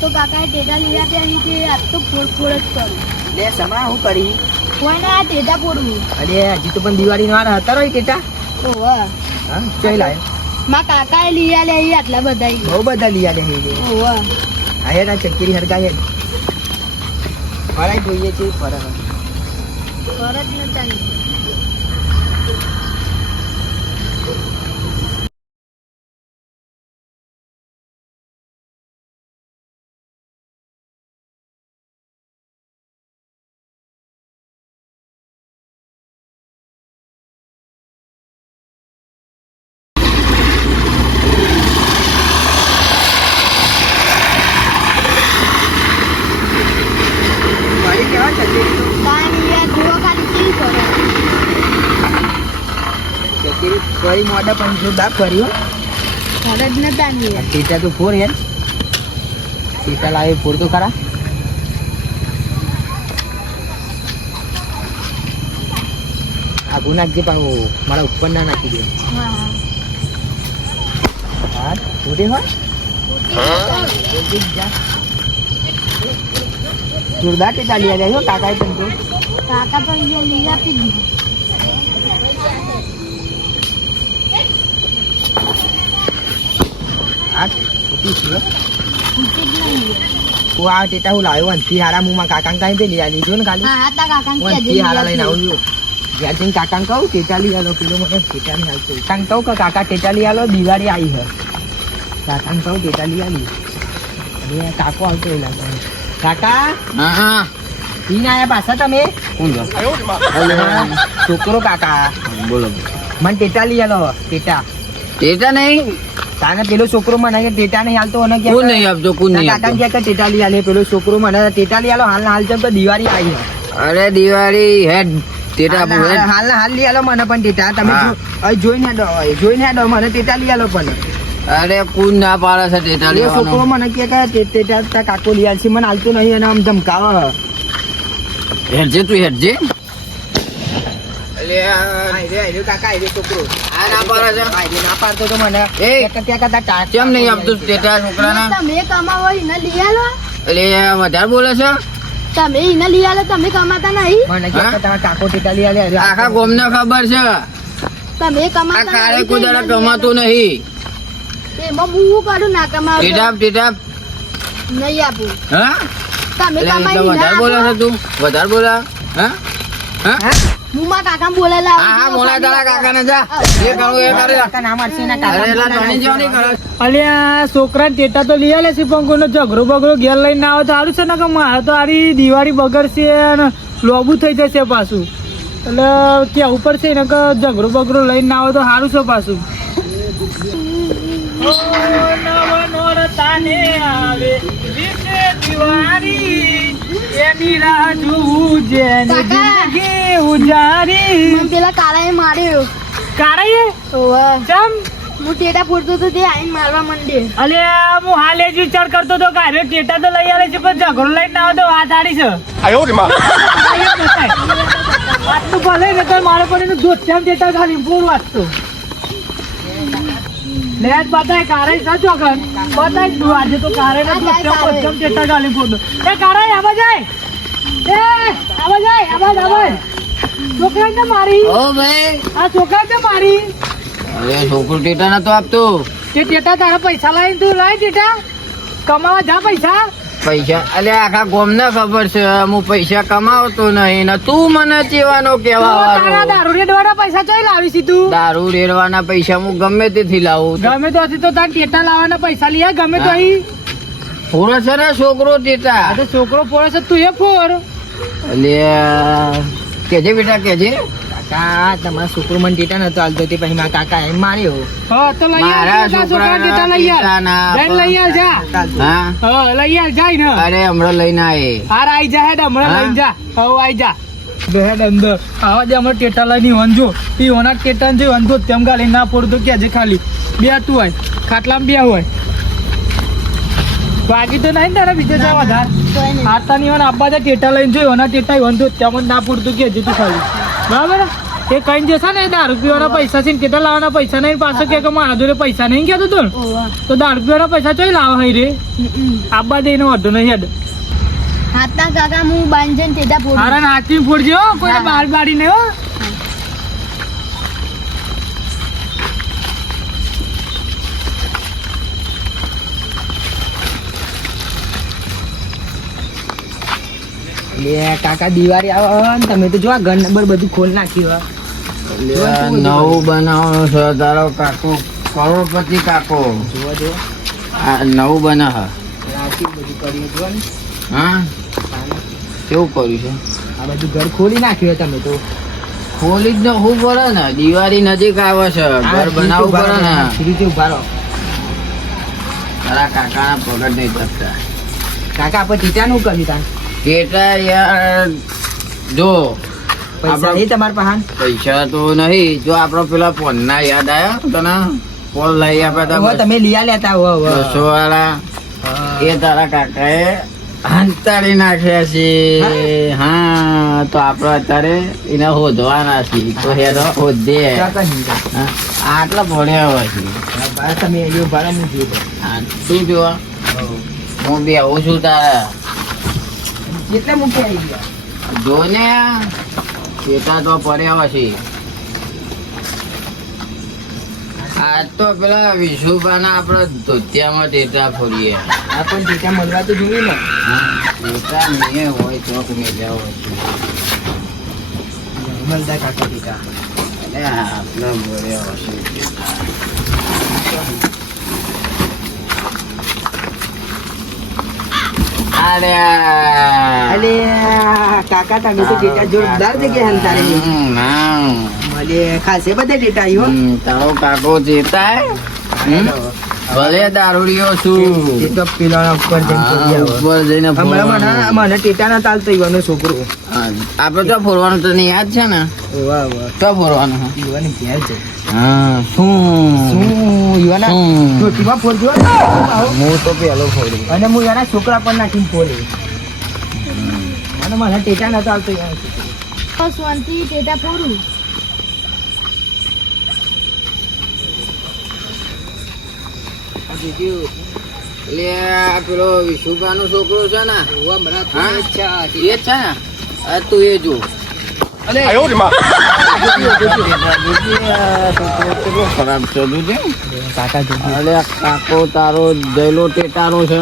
તો કાકાએ ટેટા લીધા ત્યાં કે આજ તો ફોડ જ કરું. લે સમા હું કરી કોઈને આ ટેટા ફોડવું. અરે હજી તો પણ દિવાળીનો વાર હતા રોય ટેટા. ઓવા હા ચઈ લાય માં કાકાએ લઈ આલ્યા એ આટલા બધા બહુ બધા લઈ આલે હે ઓવા આયા ના ચકરી હરગાય ફરાઈ જોઈએ છે ફરક ફરજ નતા નહીં. મારી કેવા ચકરી કાંઈ યાર જુઓ ખાલી કેવી ફરજ. ચકરી ફરી મોઢા પણ જોરદાર ફર્યું ફરજ નતા નહીં યાર. ટેટા તો ફોર યાર ટેટા લાવે ફોર તો ખરા આ ગુનાજી પાછો મારા ઉપર ના નાખી દે હા હા જોડે હોય જોરદાર ટેટા લઈ આવ્યા કાકાએ પણ તો કાકા પણ જે લઈ આપી દીધું. આ ખોટી છે ખૂટે જ નહીં યાર. હું આ ટેટા હું લાવ્યો અંથી હારા મુમાં કાકા કાંઈ તે લઈ આવી જો ને ખાલી હા હા તા કાકાને હું કહેજે અંથી હારા લઈ લઈને આપી. આવું છું જ્યાં જઈને કાકાને કહું ટેટા લઈ આલો પેલો મને ટેટા નહીં હાલતું કાકાને કહું કે કાકા ટેટા લઈ આલો દિવાળી આવી છે કાકાને કહું ટેટા લઈ આલી અરે કાકો આવતો એ લાગે કાકા હા હા પીને આયા પાછા તમે કોણ છે? છોકરો કાકા બોલો મને ટેટા લઈ આલો ટેટા ટેટા નહીં તાને પેલો છોકરો મને કે ટેટા નહીં હાલતો અને કોણ નહીં આપતો કોણ નહીં કાકા આપતો કે ટેટા લઈ આલે પેલો છોકરો મને ટેટા લઈ આલો હાલ હાલ જેમ તો દિવાળી આવી છે અરે દિવાળી હેડ ટેટા આપું હેડ હાલ લઈ આલો મને પણ ટેટા તમે હા. જોઈને હેડો મને ટેટા લઈ આલો પણ અરે કોણ ના પાડે છે ટેટા એ છોકરો લેવાનો મને કે ટેટા તાર કાકો લઈ આલશે મને હાલતો નહીં અને આમ ધમકાવે હેડજે તું હેડજે કાકા છોકરો આ ના પાડે છે ના પાડતો તો મને એ, ત્યાં કરતા કેમ નહીં આપતું ટેટા છોકરાના તમે કમાવો એને લઈ આલો. એટલે વધારે બોલે છે તમે એને લઈ આલો તમે કમાતા નહીં. મને કે હા? તમારા કાકો ટેટા લઈ આલે આખા ગોમને ખબર છે તમે આ કમાતા કારે નહીં તો કોઈ એને દાડો લઈ આલો. કમાતું નહીં એમાં હું શું કરું ના કમાવ ટેટા ટેટા નહીં આપું. હા તમે એટલે કમાઈ વધારે બોલે છે તું વધારે બોલા હા હા હું માં કાકા બોલેલા હા હા મોલા તારા કાકાને જા એ કરું એ કરે કાકા ના મારશે એના અરે કાકા એટલા ધણી જેવા નહીં કરે અલ્યા છોકરા ટેટા તો લઈ આલે છે પણ કોઈનો ઝઘડો બગડો ઘેર લઈને ના આવે તો સારું છે ને કે મારે તો આરી દિવાળી બગડશે અને લોબુ થઈ જશે પાછું એટલે ત્યાં ઉપર છે ને કે ઝઘડો બગડો લઈને ના આવે તો સારું છે પાછું મને પેલા કાળાએ માર્યો. કારાએ ઓવે. ચમ હું ટેટા ફૂટતો તો તે આઈને મારવા માંડ્યો. અલ્યા હું હાલ જ વિચાર કરતો હતો કે હારે ટેટા તો લઈ આવે છે પણ ઝઘડો લઈને ના આવે તો વાત આડી છે વાતનું ભલે ને તો મારે પણ એનું દોસ્ત ટેટા ખાલી પૂર વાંચતો લે જ બતાય કારે સાચો કર બતાય તું આજે તો કારે ને દોસ્ત પચ્ચમ ટેટા ખાલી પૂર એ કારે આવા જાય છોકરા ને મારી ઓ ભાઈ આ છોકરા ને મારી અરે છોકરો ટેટા નતો આપતો તે ટેટા તારા પૈસા લાવીને તું લાય ટેટા કમાવા જા પૈસા પૈસા અલે આખા ગોમને ખબર છે હું પૈસા કમાવતો નહીં ને તું મને ચેવાનો કેવા તારા વાળો દારૂ રેડવાના પૈસા ચોઈ લાવી છી તું દારૂ રેડવાના પૈસા હું ગમે તેથી લાવું ગમે તો હતી તો તાર ટેટા લાવવાના પૈસા લઈ આય, ગમે તો અહીં ફોડો છે ને છોકરો ટેટા આ તો છોકરો પોળે છે તું એ ફોર અલે કેજે બેટા કેજે કાકા તમારા છોકરો મને ટેટા નતો હાલતો તે પછી મારા કાકા એમ માર્યો હા તો લઈ મારા આવ તારા છોકરા ટેટા લઈ આવ ટેટાના જઈને લઈ આવ જા હા હા લઈ આવ જાય ને અરે હમણાં લઈને આયે હાર આઈ જા હેડ હમણાં હા? લઈને જા હવે આઈ જા બેડ અંદર આવા દે હમણાં ટેટા લઈને વંજો એ હોના ટેટા જે વંજો તેમ ગાલી ના પડતો કે આજે ખાલી બે તું હોય ખાટલામાં બે હોય બાકી તો નહીં ને તારા બીજે જા વધાર કોઈ નહીં. આતાની વાન આબ્બા ટેટા લઈને જોઈ હોના ટેટા વંજો તેમ જ ના પડતું કે હજી તું ખાલી બરાબર એ કઈ જશે ને દારૂ પીવાના પૈસા છે ને કેટલા લાવવાના પૈસા નહીં પાછો કે મારા જોડે પૈસા નહીં કહેતો તું ઓવા તો દારૂ પીવાના પૈસા ચોઈ લાવો હઈ રે આબા દઈને વાંધો નહીં હેડ હાથના કાકા હું બાંધીને ટેટા ફોડું હારા નાચી ફોડજો હો, કોઈને હા. બહાર બાડી નહીં હો લે કાકા દિવાળી આવે ને તમે તો જો આ ઘર નંબર બધું ખોલ નાખ્યું નવું બનાવવાનું છે તારો કાકો કરોડપતિ કાકો જોવા જો આ નવું બનાવ રાશિ બધું કર્યું જો ને હા કેવું કર્યું છે આ બધું ઘર ખોલી નાખ્યું તમે તો ખોલી જ નખવું પડે ને દિવાળી નજીક આવે છે ઘર બનાવવું પડે ને રીતે ઉભા રહો તારા કાકાના પગડ નહીં થતા કાકા આપણે ટીટાનું કર્યું તાન કેટલા યાર જો પૈસા આપણા- નહીં તમારા પાસે પૈસા તો નહીં જો આપડે પેલા ફોન ના યાદ આયા તને ફોન લઈ આપ્યા હવે હતા તમે લીયા લેતા હો બસો વાળા એ તારા કાકાએ હંતાડી નાખ્યા છે હા તો આપડે અત્યારે એને હોદવાના છે તો હેરો હોદે હા, આટલા ભણ્યા હોય છે તમે એ ભાડા હું જોઈ હા, શું જોવા હું બે આવું છું તારા કેટલા મૂકી આવી ગયા જો ને ચેતા તો પડ્યા છે આ તો પેલા વિશુભાના આપડે ધોતિયામાં ટેટા ફોડીએ આ પણ ટીટા મળવા તો જોયું ને ટેટા મેં હોય ચોક મેલ્યા હોય છે મળતા કાકા ટીટા એટલે આપણા ભર્યા હશે ટેટા. અરે અલે કાકા તમે તો ટીટા જોરદાર જગ્યાએ હંતારે ના મળે ખાસે બધા ટીટા આવ્યો તારો કાકો ચેતા ભલે દારૂડિયો છું એ તો પેલા ઉપર જઈને પડી આવો. ઉપર જઈને હમણાં ફોડવાનું. મને ટેટા ના ચાલતો ઈવાનો છોકરો હા, આપડે તો ફોરવાનું તને યાદ છે ને વાહ વાહ તો ફોરવાનું હા. ઈવાને ઘેર છે હા શું શું ઈવાના શું? ચોટીમાં ફોડજો હું તો પેલો ફોડ્યું અને હું એના છોકરા પર નાખીને ફોડે અને મને ટેટા ના ચાલતો ઈવાનો છોકરો. બસ શાંતિ ટેટા ફોડું આ બીજું એટલે આ પેલો વિશુભાનો છોકરો છે ને ઓવા મને તો હા? ઈચ્છા એ હતી. જ છે ને આ તું એ જો અલે કેટલો ખરાબ છે તું કાકા જોજો. અરે કાકો તારો જયલો ટેટાનો છે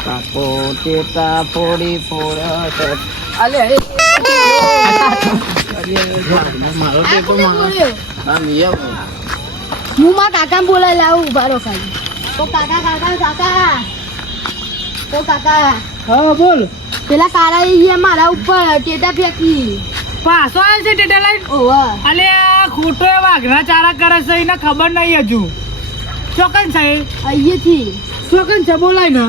કાકો ટેટા ફોડી ફોડ અલે અરે મારો આ ટેટો કોને બોલ્યો હા મિયા હું મારા કાકાને બોલાવી લાવું ઉભા રહો ખાલી ઓ કાકા કાકા કાકા ઓ કાકા હા બોલ પેલા કાળા એ મારા ઉપર ટેટા ફેંકી પાછો આવે છે ટેટા લાઈન ઓવા અલે આ ખોટો એ વાઘના ચારા કરે છે એને ખબર નહીં હજુ ચોકન છે અહીંયાથી ચોકન છે બોલાય ને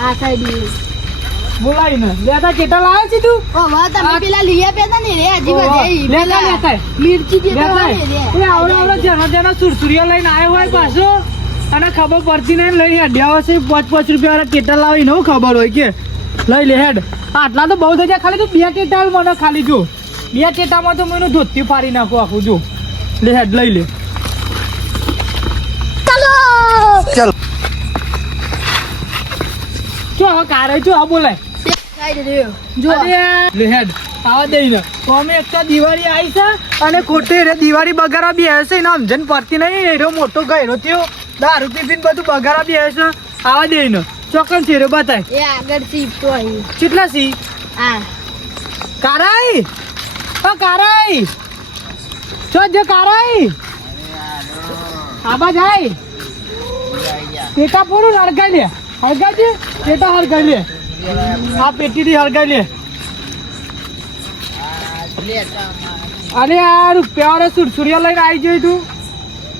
આ સાઈડ બોલાય ને લેતા ટેટા લાવે છે તું ઓવા તમે આ- પેલા લઈ આપ્યા હતા ને રે હજી ઓવા. વધે લેતા પેલા લેતા મિર્ચી ટેટા લેતા હોય ને એ આવડો આવડો જેનો સુરસુરિયા લઈને આવ્યો હોય પાછો અને ખબર પડતી નહીં લઈ હેડ્યા હોય છે 5-5 રૂપિયા વાળા ટેટા લાવી નો ખબર હોય કે લઈ લે હેડ આટલા તો બહુ થઈ જાય ખાલી તું 2 ટેટા મને ખાલી જો 2 ટેટામાં તો મને ધોતી ફાડી નાખું આખું જો લે હેડ લઈ લે ચાલો જો હવે કારે જો આ બોલાય સાઈડ રહ્યો જો અરે લે હેડ આવા દઈ ને તો અમે એક તો દિવાળી આવી છે અને ખોટી રે દિવાળી બગાડવા બી હશે ને સમજણ પડતી નહીં એરો મોટો ગયરો થયો દારૂ ટિફિન બધું બગાડવા બી હશે આવા દઈ ને ચોકન છે રે બતાય એ આગળ સીપ તો આવી કેટલા સી આ કારાઈ ઓ કારાઈ ચો જે કારાઈ આબા જાય ટેટા પૂરું હળગાઈ લે હળગાઈ ટેટા હળગાઈ લે આ પેટીથી હળગાઈ લે અરે આ રૂપિયા વાળા સુરસુરિયા લઈને આવી જઈ તું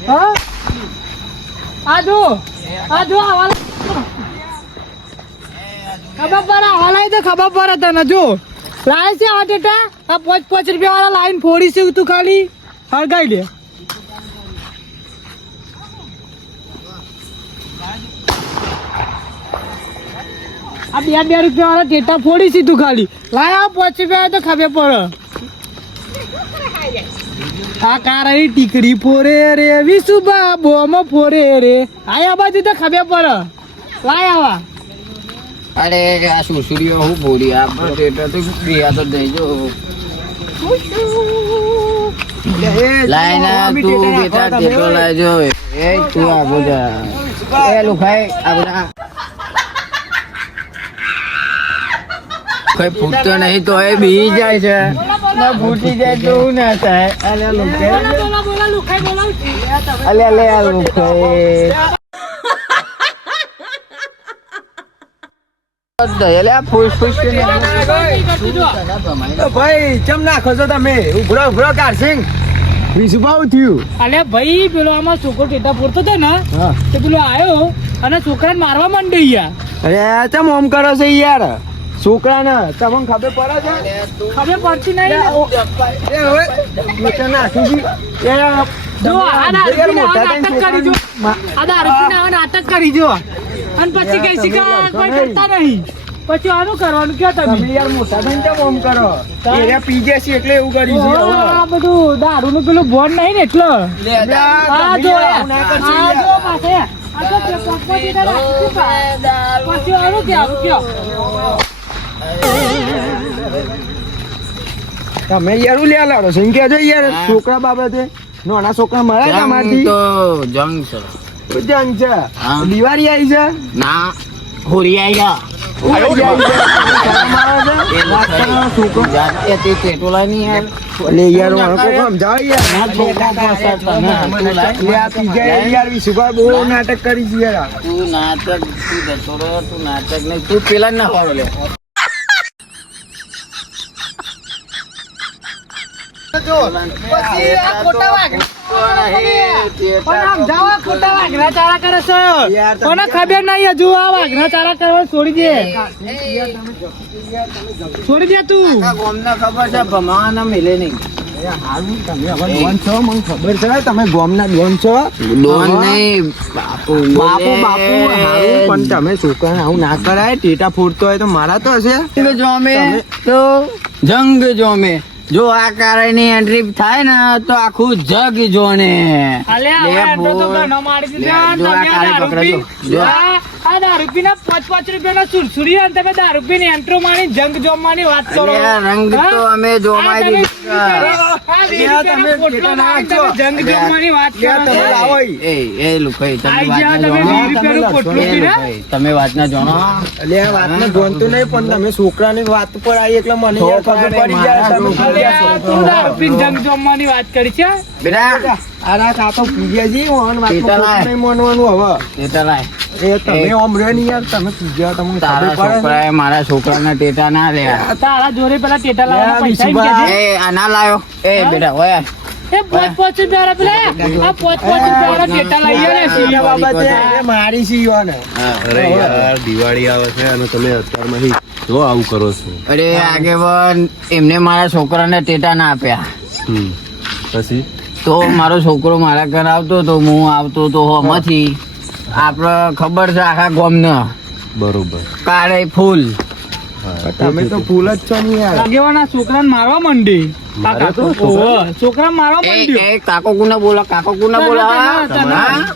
હા આ જો આવા ખબર પડે આવા લાવી તો ખબર પડે તને જો લાય છે આ ટેટા આ 5 રૂપિયા વાળા લાઈન ફોડી છે તું ખાલી હળગાઈ લે આ 2 રૂપિયા વાળા ટેટા ફોડી છે તું ખાલી લાય આ 5 રૂપિયા તો ખબર પડે આ કારાની ટીકડી ફોરે રે વિસુબા બોમ ફોરે રે આયા બાજુ તો ખબર પડે લાય આવા અરે આ સુસુરીઓ હું બોલી આપણે ટેટા તો ગયા તો દઈ જો લાઈના તું બેટા ટેટો લાવજો એ તું આ બધા એ લુખાઈ આ બધા કઈ ફૂટતો નહીં તો એ બી જાય છે ના ફૂટી જાય તો હું ના થાય અલે લુખાઈ બોલા લુખાઈ બોલાવ અલે અલે આ લુખાઈ ભાઈ ચમ નાખો છો તમે ઉભરો ઉભરો કારસિંગ વિસુભાવ થયું અલે ભાઈ પેલો આમાં છોકરો ટેટા ફોડતો હતો ને તે પેલો આવ્યો અને છોકરાને મારવા માંડી ગયા અરે ચમ ઓમ કરો છો યાર છોકરાને તમને ખબર પડે છે ખબર પડતી નહીં એ હવે મોટા નાખી દી. એ જો આ દારૂપીને આવા નાટક કરી જો આ દારૂપીને આવા નાટક કરી જો અને પછી કઈ શીખા કોઈ કરતા નહીં પછી આનું કરવાનું કયો તમે તમે યાર મોટા થઈને ચમ ઓમ કરો એરિયા પી જાય છે એટલે એવું કરી છે હવે. આ બધું દારૂ નું પેલું બોન નહીં ને એટલે આ જો આવું ના કરશો આ યાર. જો પાસે આ તો પપ્પાજી ને રાખી પછી આનું કયો કયો તમે યાર ઉલ્યા લાડો છે એમ કહેજો યાર છોકરા બાબતે નાના છોકરા મળે જંગ તમારથી તો જંગ છે જંગ છે હા. દિવાળી આવી છે ના હોરી આવી ગયા હોળી આવી છે. શરમ આવે છે? વાત કરો છોકરો. એ તે ટેટોલા નહીં યાર અલે યાર હું આખો સમજાવ યાર ના છોકરા પાસે તને તું લાય. લે આ પી જાય યાર વિશુભા બહુ નાટક કરી છે યાર તું નાટક તું જતો રહ્યો તું નાટક નહીં તું પેલા ના હોરો લે કોને ખબર નહીં હજુ આ વાઘના ચારા કરવા છોડી દે છોડી દે તું ગોમને ખબર છે ભમાવાના મિલે નહીં તમે હવે ડોન છો મને ખબર છે તમે ગોમના ડોન છો ડોન નહીં બાપુ બાપુ બાપુ હારું પણ તમે છોકરાને આવું ના કરાય ટેટા ફૂટતો હોય તો મારા તો હશે જંગ જોમે તો જંગ જોમે જો આ કારની એન્ટ્રી થાય ને તો આખું જગ જોને અલે હવે એટલો તો ઘણો મારી દીધા જો આ તમે કાળી દારૂ પકડો પી જો. આ દારૂ પીને 5-5 રૂપિયાના સુરસુરી અને તમે દારૂ પીને એન્ટ્રો મારી જંગ જોમવાની વાત કરો અરે રંગ તો અમે જોમાઈ દીધા તમે જંગ જોમવાની વાત કરો તમે લાવો ઈ. એ લુખાઈ તમે આઈ વાત ગયા ના તમે જોણો 20 રૂપિયાનું પોટલું એ પીને લુખાઈ, તમે વાત ના જોણો એટલે આ વાતને ગોનતું નહીં પણ તમે છોકરાની વાત પર આવી એટલે મને યાર ખબર પડી જાય તમે અલે આ તું દારૂ પીને જંગ જોમવાની વાત કરી છે બેટા આ રાત આ તો પીજેજી ઓન વાત ટેટા લાય. નહીં માનવાનું હવે ટેટા લાય એ તમે ઓમ રે ની યાર તમે પીજ્યા તમને તારા ખબર પડે છોકરાએ મારા છોકરાના ટેટા ના લ્યા તારા જોડે પેલા ટેટા લાવવાના લે, પૈસા એમ વિશુભા. કહેજે. એ આ ના લાયો એ બેટા ઓય એ 5-5 રૂપિયા પેલા આ 5-5 રૂપિયા ટેટા લઈ આલે સીયા બાબતે એ મારી સી યોને અરે યાર દિવાળી આવે છે અને તમે અત્યારમાંથી જો આવું કરો છો અરે આગેવાન એમને મારા છોકરાને ટેટા ના આપ્યા પછી તો મારો છોકરો મારા ઘર આવતો તો હું આવતો તો હોમાંથી આપડે ખબર છે આખા ગામને બરોબર કાળે ફૂલ હા, તમે તો ફૂલ જ છો ને યાર આગેવાના છોકરાને મારવા માંડી મારે તો છોકરા મારવા માંડ્યો એ કાકો કુને બોલો કાકો કુને બોલો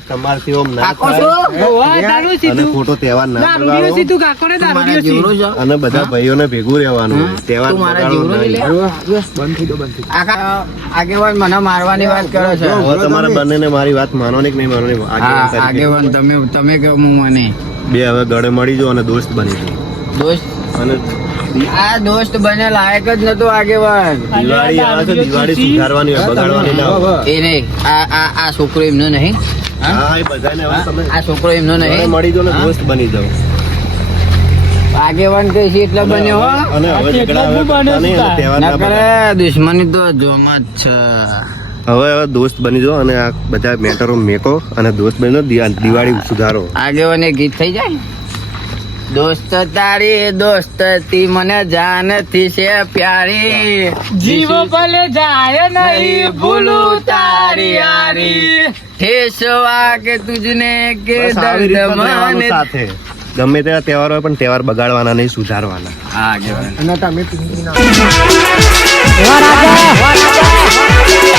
તમારથી ઓમ ના કાકો થાય શું ઓવા દારૂ અને સીધું ખોટો તહેવાર ના દારૂ બગાડો. સીધું કાકોને તું દારૂ મારા જેવડો છો અને બધા ભાઈઓને ભેગું રહેવાનું હા? તહેવાર તું મારા બગાડો જેવડો નહીં. લે. બંધ થઈ દો બંધ થઈ આખા આગેવાન મને મારવાની વાત કરે છે હવે તમારે બંનેને મારી વાત માનવાની કે નહીં માનવાની હા આગેવાન તરીકે. આગેવાન તમે કહો હું મને બે હવે ગળે મળી જાઓ અને દોસ્ત બની જાઓ દોસ્ત અને આ દોસ્ત બને લાયક જ નતો આગેવાન દિવાળી આવે છે દિવાળી સુધારવાની હોય, બગાડવાની ના હોય. એ નહીં આ છોકરો એમનો નહીં હા એ બધાને હવે તમે આ છોકરો એમનો ગળે નહીં મળી જાઓ ને દોસ્ત બની જાઓ આગેવાન કઈ છે એટલે બન્યો હો અને હવે ઝઘડા હવે કરતા નહીં અને તહેવાર ના ના કરે બગાડો. દુશ્મની તો જોમ જ છે હવે દોસ્ત બની જાઓ અને આ બધા મેટરો મેકો અને દોસ્ત બની જાઓ, દિવાળી સુધારો આગેવાન એ ગીત થઈ જાય દોસ્ત તારી દોસ્તી મને જાનથી છે પ્યારી જીવ ભલે જાય નહીં ભૂલું તારી યારી ઠેસ વાગે તુજને કે બસ આવી દર્દ રીતના રહેવાનું મને સાથે ગમે તેવા તહેવાર હોય પણ તહેવાર બગાડવાના નહીં સુધારવાના આગેવાન અને તમે પીંડી ના વાહ રાજા